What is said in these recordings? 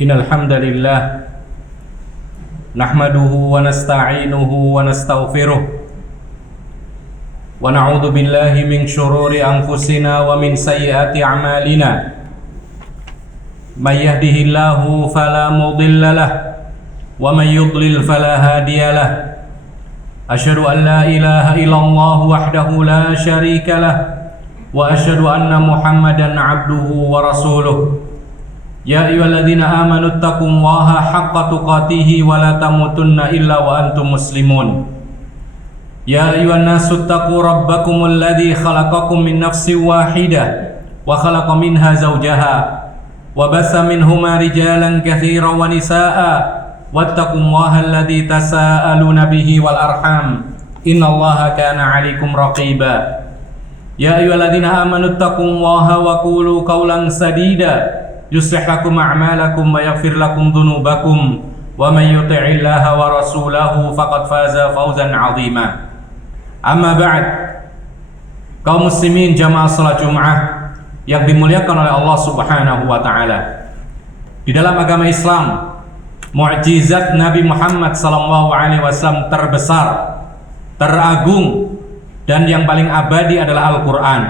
Innal hamdalillah nahmaduhu wa nasta'inuhu wa nastaghfiruh wa na'udzu billahi min shururi anfusina wa min sayyiati a'malina. May yahdihillahu fala mudilla lahu wa may yudlil fala hadiya lahu. Asyhadu an la ilaha illallah wahdahu la syarika lahu wa asyhadu anna Muhammadan 'abduhu wa rasuluh. Ya ayyuhalladzina amanu taqullaha haqqa tuqatih wa la tamutunna illa wa antum muslimun. Ya ayyuhan nasu taqu rabbakumul ladzi khalaqakum min nafsin wahidah wa khalaqa minha zawjaha wa bassa minhuma rijalan katsiran wa nisaa'a wattaqullaha alladzi tasaaluna bihi wal arham innallaha kana 'alaikum raqiba. Ya ayyuhalladzina amanu taqullaha wa qulu qawlan sadida yuslih lakum a'malakum wa yaghfir lakum dhunubakum wa may yuti'illaha wa rasulahu faqad faza fawzan 'azima. Amma ba'd. Kaum muslimin jamaah salat Jumat yang dimuliakan oleh Allah Subhanahu wa taala. Di dalam agama Islam, mukjizat Nabi Muhammad sallallahu alaihi wasallam terbesar, teragung dan yang paling abadi adalah Al-Qur'an.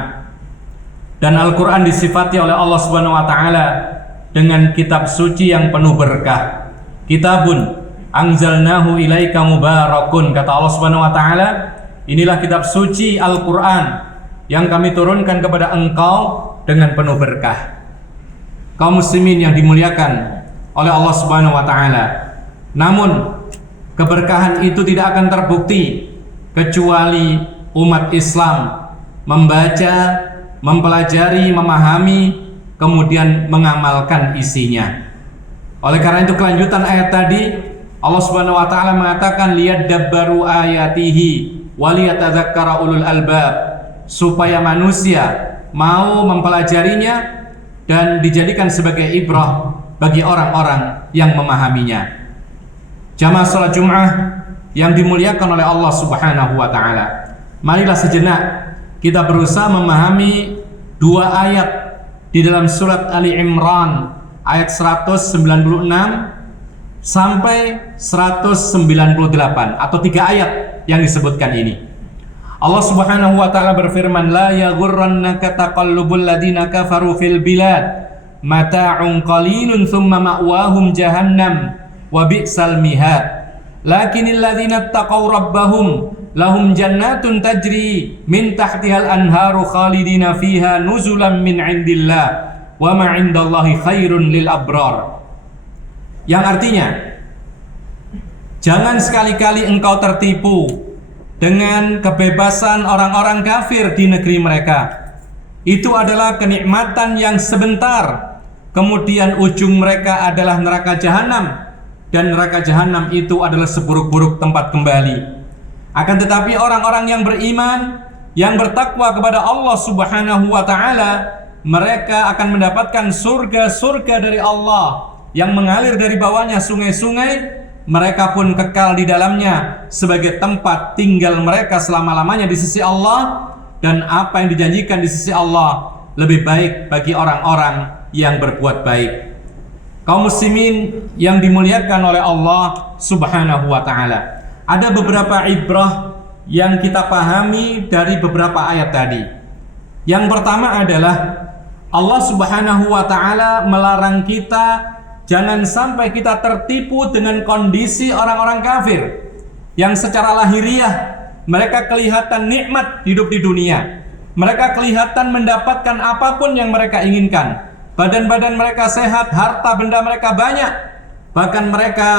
Dan Al-Quran disifati oleh Allah Subhanahu wa ta'ala dengan kitab suci yang penuh berkah. Kitabun anzalnahu ilaika mubarakun, kata Allah Subhanahu wa ta'ala, inilah kitab suci Al-Quran yang kami turunkan kepada engkau dengan penuh berkah. Kaum muslimin yang dimuliakan oleh Allah Subhanahu wa ta'ala, namun keberkahan itu tidak akan terbukti kecuali umat Islam membaca, mempelajari, memahami, kemudian mengamalkan isinya. Oleh karena itu kelanjutan ayat tadi, Allah Subhanahu wa taala mengatakan liyadabbaru ayatihi wa liyatadzakkara ulul albab, supaya manusia mau mempelajarinya dan dijadikan sebagai ibrah bagi orang-orang yang memahaminya. Jamaah salat Jumat yang dimuliakan oleh Allah Subhanahu wa taala, marilah sejenak kita berusaha memahami dua ayat di dalam surat Ali Imran ayat 196 sampai 198, atau tiga ayat yang disebutkan ini. Allah Subhanahu wa taala berfirman, la yaghurrannaka taqallubul ladzina kafaru fil bilad mata'un qalilun tsumma ma'wahum jahannam wa bi'sal mihad. Lakinnal ladzina taqaw rabbahum lahum jannatun tajri min tahtihal anharu khalidina fiha nuzulan min indillah wa ma indallahi khairun lil abrar. Yang artinya, jangan sekali-kali engkau tertipu dengan kebebasan orang-orang kafir di negeri mereka. Itu adalah kenikmatan yang sebentar, kemudian ujung mereka adalah neraka jahanam, dan neraka jahanam itu adalah seburuk-buruk tempat kembali. Akan tetapi orang-orang yang beriman, yang bertakwa kepada Allah Subhanahu wa ta'ala, mereka akan mendapatkan surga-surga dari Allah yang mengalir dari bawahnya sungai-sungai. Mereka pun kekal di dalamnya sebagai tempat tinggal mereka selama-lamanya di sisi Allah. Dan apa yang dijanjikan di sisi Allah lebih baik bagi orang-orang yang berbuat baik. Kaum muslimin yang dimuliakan oleh Allah Subhanahu wa ta'ala, ada beberapa ibrah yang kita pahami dari beberapa ayat tadi. Yang pertama adalah Allah Subhanahu wa ta'ala melarang kita jangan sampai kita tertipu dengan kondisi orang-orang kafir yang secara lahiriah mereka kelihatan nikmat hidup di dunia. Mereka kelihatan mendapatkan apapun yang mereka inginkan. Badan-badan mereka sehat, harta benda mereka banyak. Bahkan mereka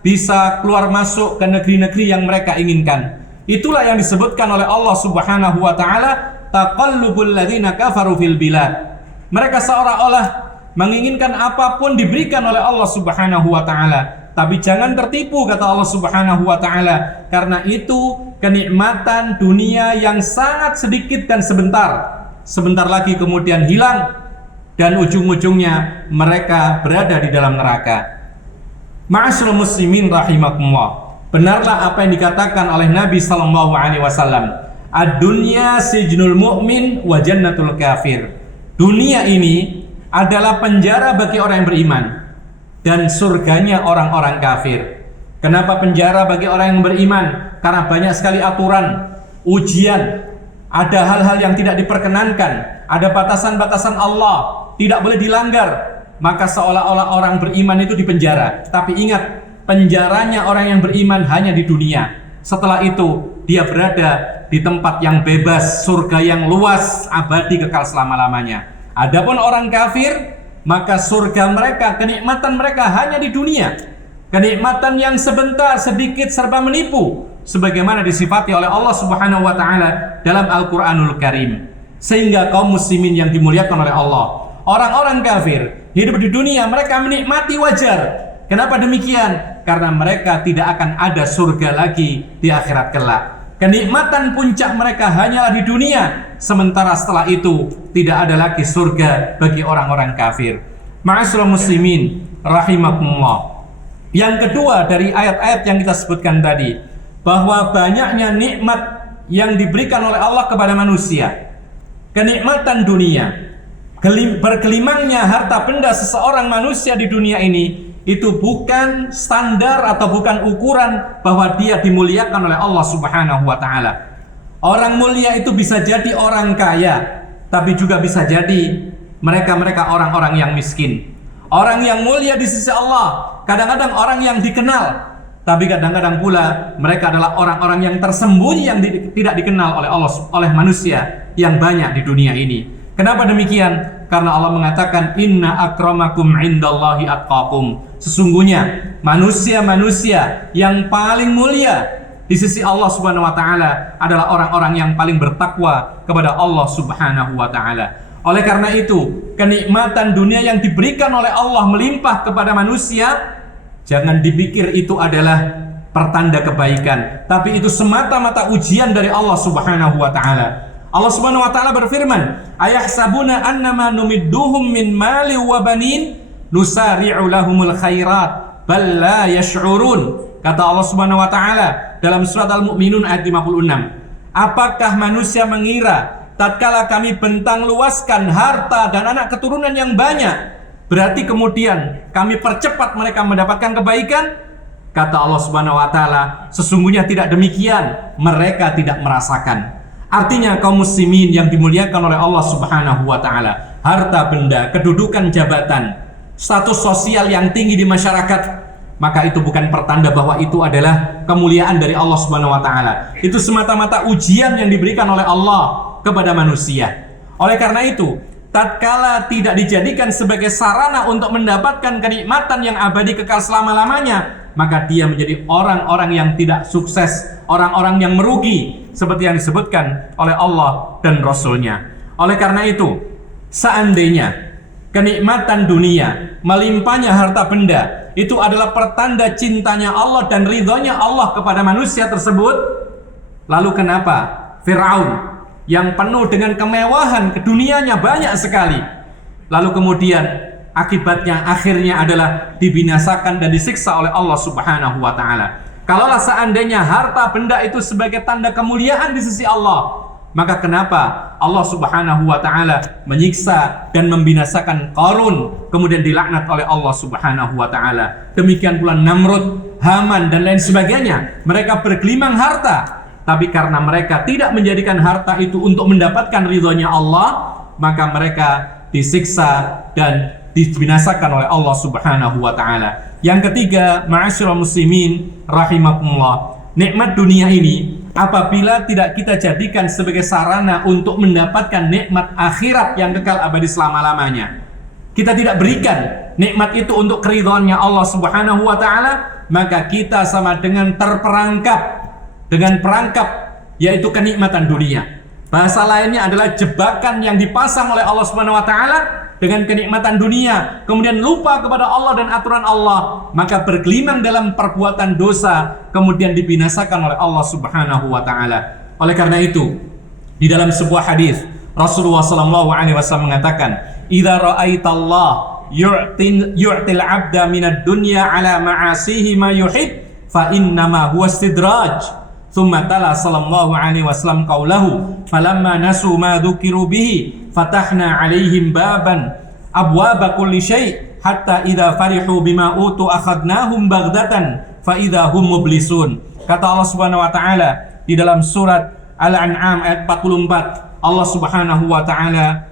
bisa keluar masuk ke negeri-negeri yang mereka inginkan. Itulah yang disebutkan oleh Allah Subhanahu wa ta'ala taqallubul ladzina kafaru fil bilad. Mereka seolah-olah menginginkan apapun diberikan oleh Allah Subhanahu wa ta'ala. Tapi jangan tertipu, kata Allah Subhanahu wa ta'ala, karena itu kenikmatan dunia yang sangat sedikit dan sebentar. Sebentar lagi kemudian hilang, dan ujung-ujungnya mereka berada di dalam neraka. Ma'asyiral muslimin rahimakumullah, benarlah apa yang dikatakan oleh Nabi sallallahu alaihi wasallam, ad-dunya sijnul mu'min wa jannatul kafir. Dunia ini adalah penjara bagi orang yang beriman, dan surganya orang-orang kafir. Kenapa penjara bagi orang yang beriman? Karena banyak sekali aturan, ujian, ada hal-hal yang tidak diperkenankan, ada batasan-batasan Allah, tidak boleh dilanggar. Maka seolah-olah orang beriman itu dipenjara. Tapi ingat, penjaranya orang yang beriman hanya di dunia. Setelah itu dia berada di tempat yang bebas, surga yang luas, abadi, kekal selama-lamanya. Adapun orang kafir, maka surga mereka, kenikmatan mereka hanya di dunia. Kenikmatan yang sebentar, sedikit, serba menipu, sebagaimana disifati oleh Allah Subhanahu wa taala dalam Al-Qur'anul Karim. Sehingga kaum muslimin yang dimuliakan oleh Allah, orang-orang kafir hidup di dunia, mereka menikmati wajar. Kenapa demikian? Karena mereka tidak akan ada surga lagi di akhirat kelak. Kenikmatan puncak mereka hanyalah di dunia, sementara setelah itu tidak ada lagi surga bagi orang-orang kafir. Ma'asyiral muslimin rahimakumullah. Yang kedua dari ayat-ayat yang kita sebutkan tadi, bahwa banyaknya nikmat yang diberikan oleh Allah kepada manusia. Kenikmatan dunia, bergelimangnya harta benda seseorang manusia di dunia ini, itu bukan standar atau bukan ukuran bahwa dia dimuliakan oleh Allah Subhanahu wa taala. Orang mulia itu bisa jadi orang kaya, tapi juga bisa jadi mereka orang-orang yang miskin. Orang yang mulia di sisi Allah kadang-kadang orang yang dikenal, tapi kadang-kadang pula mereka adalah orang-orang yang tersembunyi, yang tidak dikenal oleh Allah, oleh manusia yang banyak di dunia ini. Kenapa demikian? Karena Allah mengatakan inna akramakum indallahi atqakum. Sesungguhnya manusia-manusia yang paling mulia di sisi Allah Subhanahu wa taala adalah orang-orang yang paling bertakwa kepada Allah Subhanahu wa taala. Oleh karena itu, kenikmatan dunia yang diberikan oleh Allah melimpah kepada manusia, jangan dipikir itu adalah pertanda kebaikan, tapi itu semata-mata ujian dari Allah Subhanahu wa taala. Allah Subhanahu wa taala berfirman, "Ayahsabuna annama numidduhum min mali wa banin nusari'u lahumul khairat bal la yash'urun." Kata Allah Subhanahu wa taala dalam surat Al-Mu'minun ayat 56. Apakah manusia mengira tatkala kami bentang luaskan harta dan anak keturunan yang banyak, berarti kemudian kami percepat mereka mendapatkan kebaikan? Kata Allah Subhanahu wa taala, sesungguhnya tidak demikian, mereka tidak merasakan. Artinya kaum muslimin yang dimuliakan oleh Allah Subhanahu wa taala, harta benda, kedudukan jabatan, status sosial yang tinggi di masyarakat, maka itu bukan pertanda bahwa itu adalah kemuliaan dari Allah Subhanahu wa taala. Itu semata-mata ujian yang diberikan oleh Allah kepada manusia. Oleh karena itu, tatkala tidak dijadikan sebagai sarana untuk mendapatkan kenikmatan yang abadi kekal selama-lamanya, maka dia menjadi orang-orang yang tidak sukses, orang-orang yang merugi, seperti yang disebutkan oleh Allah dan Rasul-Nya. Oleh karena itu, seandainya kenikmatan dunia, melimpahnya harta benda, itu adalah pertanda cintanya Allah dan ridhonya Allah kepada manusia tersebut, lalu kenapa Fir'aun yang penuh dengan kemewahan, kedunianya banyak sekali, lalu kemudian akibatnya akhirnya adalah dibinasakan dan disiksa oleh Allah Subhanahu wa taala. Kalaulah seandainya harta benda itu sebagai tanda kemuliaan di sisi Allah, maka kenapa Allah Subhanahu wa taala menyiksa dan membinasakan Qarun, kemudian dilaknat oleh Allah Subhanahu wa taala? Demikian pula Namrud, Haman dan lain sebagainya. Mereka bergelimang harta, tapi karena mereka tidak menjadikan harta itu untuk mendapatkan ridhonya Allah, maka mereka disiksa dan dibinasakan oleh Allah Subhanahu wa taala. Yang ketiga, ma'asyiral muslimin rahimakumullah, nikmat dunia ini apabila tidak kita jadikan sebagai sarana untuk mendapatkan nikmat akhirat yang kekal abadi selama-lamanya, kita tidak berikan nikmat itu untuk keridhaannya Allah Subhanahu wa taala, maka kita sama dengan terperangkap dengan perangkap, yaitu kenikmatan dunia. Bahasa lainnya adalah jebakan yang dipasang oleh Allah Subhanahu wa taala dengan kenikmatan dunia, kemudian lupa kepada Allah dan aturan Allah, maka bergelimang dalam perbuatan dosa, kemudian dibinasakan oleh Allah Subhanahu wa taala. Oleh karena itu, di dalam sebuah hadis Rasulullah sallallahu alaihi wasallam mengatakan, "Idza ra'aitallah yu'til 'abda minad dunya 'ala ma'asihi ma yuhib, fa innama huwa istidraj." Tsumma tala sallallahu alaihi wasallam qaulahu, "Falamma nasu ma dzukiru bihi, fatahna 'alaihim baban abwaaba kulli syai' hatta idza farihu bima utu akhadnahum baghdatan fa idza hum mublisun. Kata Allah Subhanahu wa taala di dalam surat Al-An'am ayat 44, Allah Subhanahu wa taala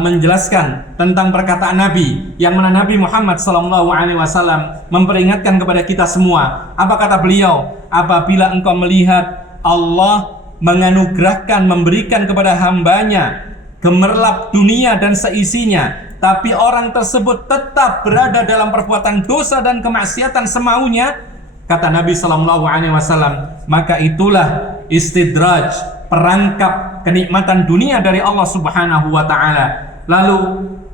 menjelaskan tentang perkataan Nabi, yang mana Nabi Muhammad SAW memperingatkan kepada kita semua. Apa kata beliau? Apabila engkau melihat Allah menganugerahkan, memberikan kepada hambanya gemerlap dunia dan seisinya, tapi orang tersebut tetap berada dalam perbuatan dosa dan kemaksiatan semaunya, kata Nabi SAW, maka itulah istidraj, perangkap kenikmatan dunia dari Allah Subhanahu wa taala. Lalu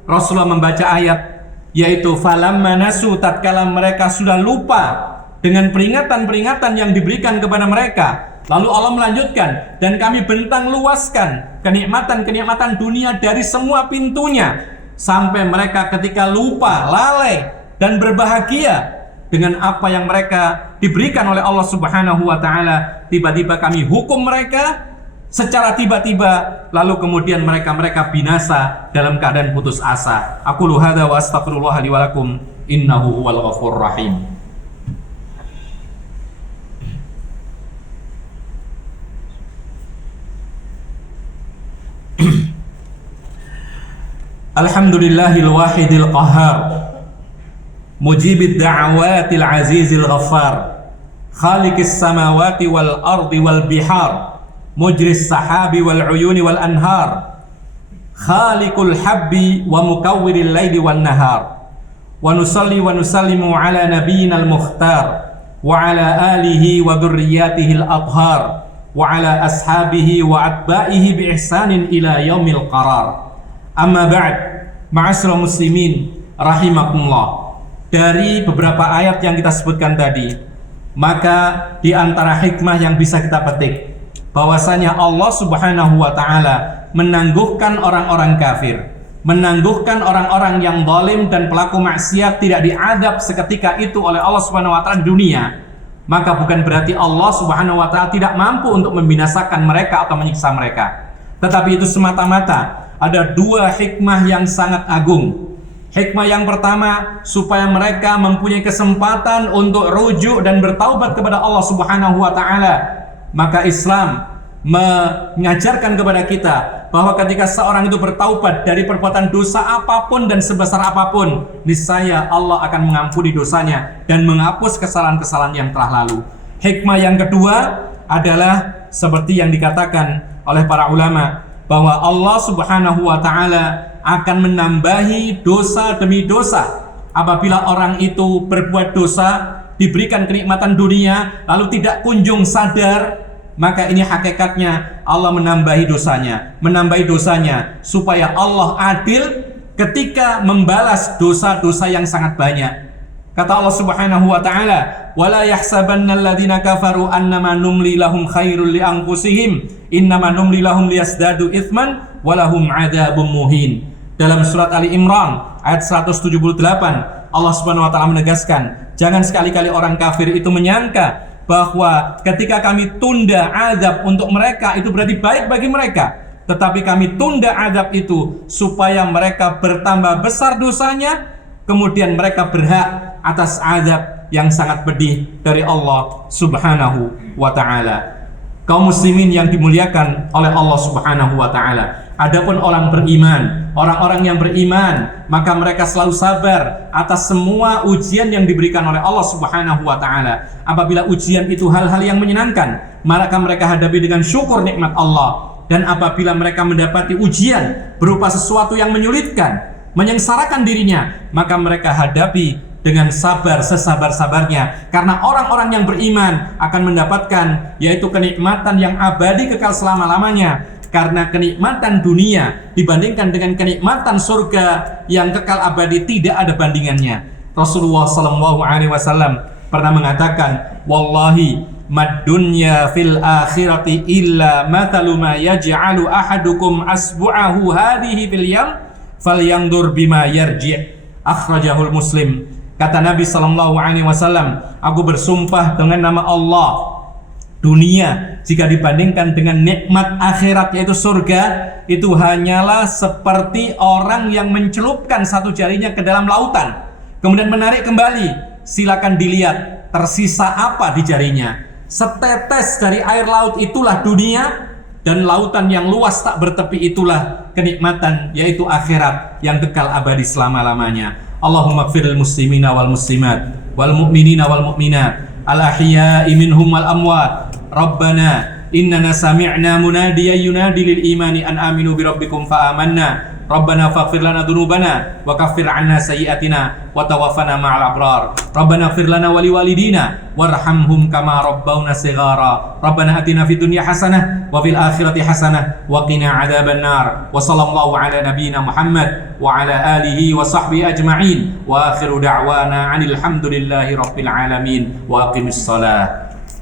Rasulullah membaca ayat, yaitu falamma nasu, tatkala mereka sudah lupa dengan peringatan-peringatan yang diberikan kepada mereka. Lalu Allah melanjutkan, dan kami bentang luaskan kenikmatan-kenikmatan dunia dari semua pintunya, sampai mereka ketika lupa, lalai dan berbahagia dengan apa yang mereka diberikan oleh Allah Subhanahu wa taala, tiba-tiba kami hukum mereka secara tiba-tiba, lalu kemudian mereka binasa dalam keadaan putus asa. Aqulu hadza wa astaghfirullah li wa lakum innahu huwal ghafurur rahim. Alhamdulillahil wahidil qahhar, mujibid da'awatil azizil ghaffar, khaliqis samawati wal ardi wal bihar, mujris sahabi wal uyuni wal anhar, khaliqul habbi wa mukawwiril laili wan nahar. Wa nusalli wa nusallimu ala nabiyyina al-mukhtar wa ala alihi wa dhurriyyatihi al-athhar wa ala ashabihi wa atba'ihi bi ihsanin ila yaumil qarar. Amma ba'd, ma'asyiral muslimin rahimakumullah. Dari beberapa ayat yang kita sebutkan tadi, maka di antara hikmah yang bisa kita petik bahwasanya Allah Subhanahu wa taala menangguhkan orang-orang kafir, menangguhkan orang-orang yang zalim dan pelaku maksiat tidak diadab seketika itu oleh Allah Subhanahu wa taala di dunia. Maka bukan berarti Allah Subhanahu wa taala tidak mampu untuk membinasakan mereka atau menyiksa mereka, tetapi itu semata-mata ada dua hikmah yang sangat agung. Hikmah yang pertama, supaya mereka mempunyai kesempatan untuk rujuk dan bertaubat kepada Allah Subhanahu wa taala. Maka Islam mengajarkan kepada kita bahwa ketika seorang itu bertaubat dari perbuatan dosa apapun dan sebesar apapun, niscaya Allah akan mengampuni dosanya dan menghapus kesalahan-kesalahan yang telah lalu. Hikmah yang kedua adalah seperti yang dikatakan oleh para ulama, bahwa Allah Subhanahu wa taala akan menambahi dosa demi dosa. Apabila orang itu berbuat dosa, diberikan kenikmatan dunia, lalu tidak kunjung sadar, maka ini hakikatnya Allah menambahi dosanya, supaya Allah adil ketika membalas dosa-dosa yang sangat banyak. Kata Allah Subhanahu wa taala, "Wala yahsabannal ladzina kafaru annama numli lahum khairul li anfusihim, innama numli lahum liyazdadu itsman walahum adzabun muhin." Dalam surat Ali Imran ayat 178, Allah Subhanahu wa taala menegaskan, jangan sekali-kali orang kafir itu menyangka bahwa ketika kami tunda azab untuk mereka itu berarti baik bagi mereka, tetapi kami tunda azab itu supaya mereka bertambah besar dosanya, kemudian mereka berhak atas azab yang sangat pedih dari Allah Subhanahu wa taala. Kaum muslimin yang dimuliakan oleh Allah Subhanahu wa taala, adapun orang-orang yang beriman, maka mereka selalu sabar atas semua ujian yang diberikan oleh Allah Subhanahu wa taala. Apabila ujian itu hal-hal yang menyenangkan, maka mereka hadapi dengan syukur nikmat Allah. Dan apabila mereka mendapati ujian berupa sesuatu yang menyulitkan, menyengsarakan dirinya, maka mereka hadapi dengan sabar sesabar-sabarnya, karena orang-orang yang beriman akan mendapatkan yaitu kenikmatan yang abadi kekal selama-lamanya. Karena kenikmatan dunia dibandingkan dengan kenikmatan surga yang kekal abadi tidak ada bandingannya. Rasulullah SAW pernah mengatakan, wallahi mad dunya fil akhirati illa mathalu ma yaj'alu ahadukum asbu'ahu hadhihi fil yam falyandur bima yarji'. Akhrajahul Muslim. Kata Nabi SAW, aku bersumpah dengan nama Allah, dunia jika dibandingkan dengan nikmat akhirat yaitu surga, itu hanyalah seperti orang yang mencelupkan satu jarinya ke dalam lautan. Kemudian menarik kembali, silakan dilihat tersisa apa di jarinya. Setetes dari air laut itulah dunia, dan lautan yang luas tak bertepi itulah kenikmatan, yaitu akhirat yang kekal abadi selama-lamanya. Allahumma gfiril muslimina wal muslimat wal mu'minina wal mu'minat al ahya'i minhum wal amwat. Rabbana innana sami'na munadiyan yunadi lil imani an aminu bi rabbikum fa amanna. Rabbana faghfir lana dzunubana wa kaffir 'anna sayyi'atina wa tawaffana ma'al abrar. Rabbana ighfir lana wa liwalidina warhamhum kama rabbawna shighara. Rabbana atina fid dunya hasanah wa fil akhirati hasanah wa qina 'adzaban nar. Wa sallallahu ala nabiyyina Muhammad wa ala alihi wa sahbihi ajma'in. Wa akhiru da'wana 'anil hamdulillahi rabbil alamin. Wa aqimis shalah.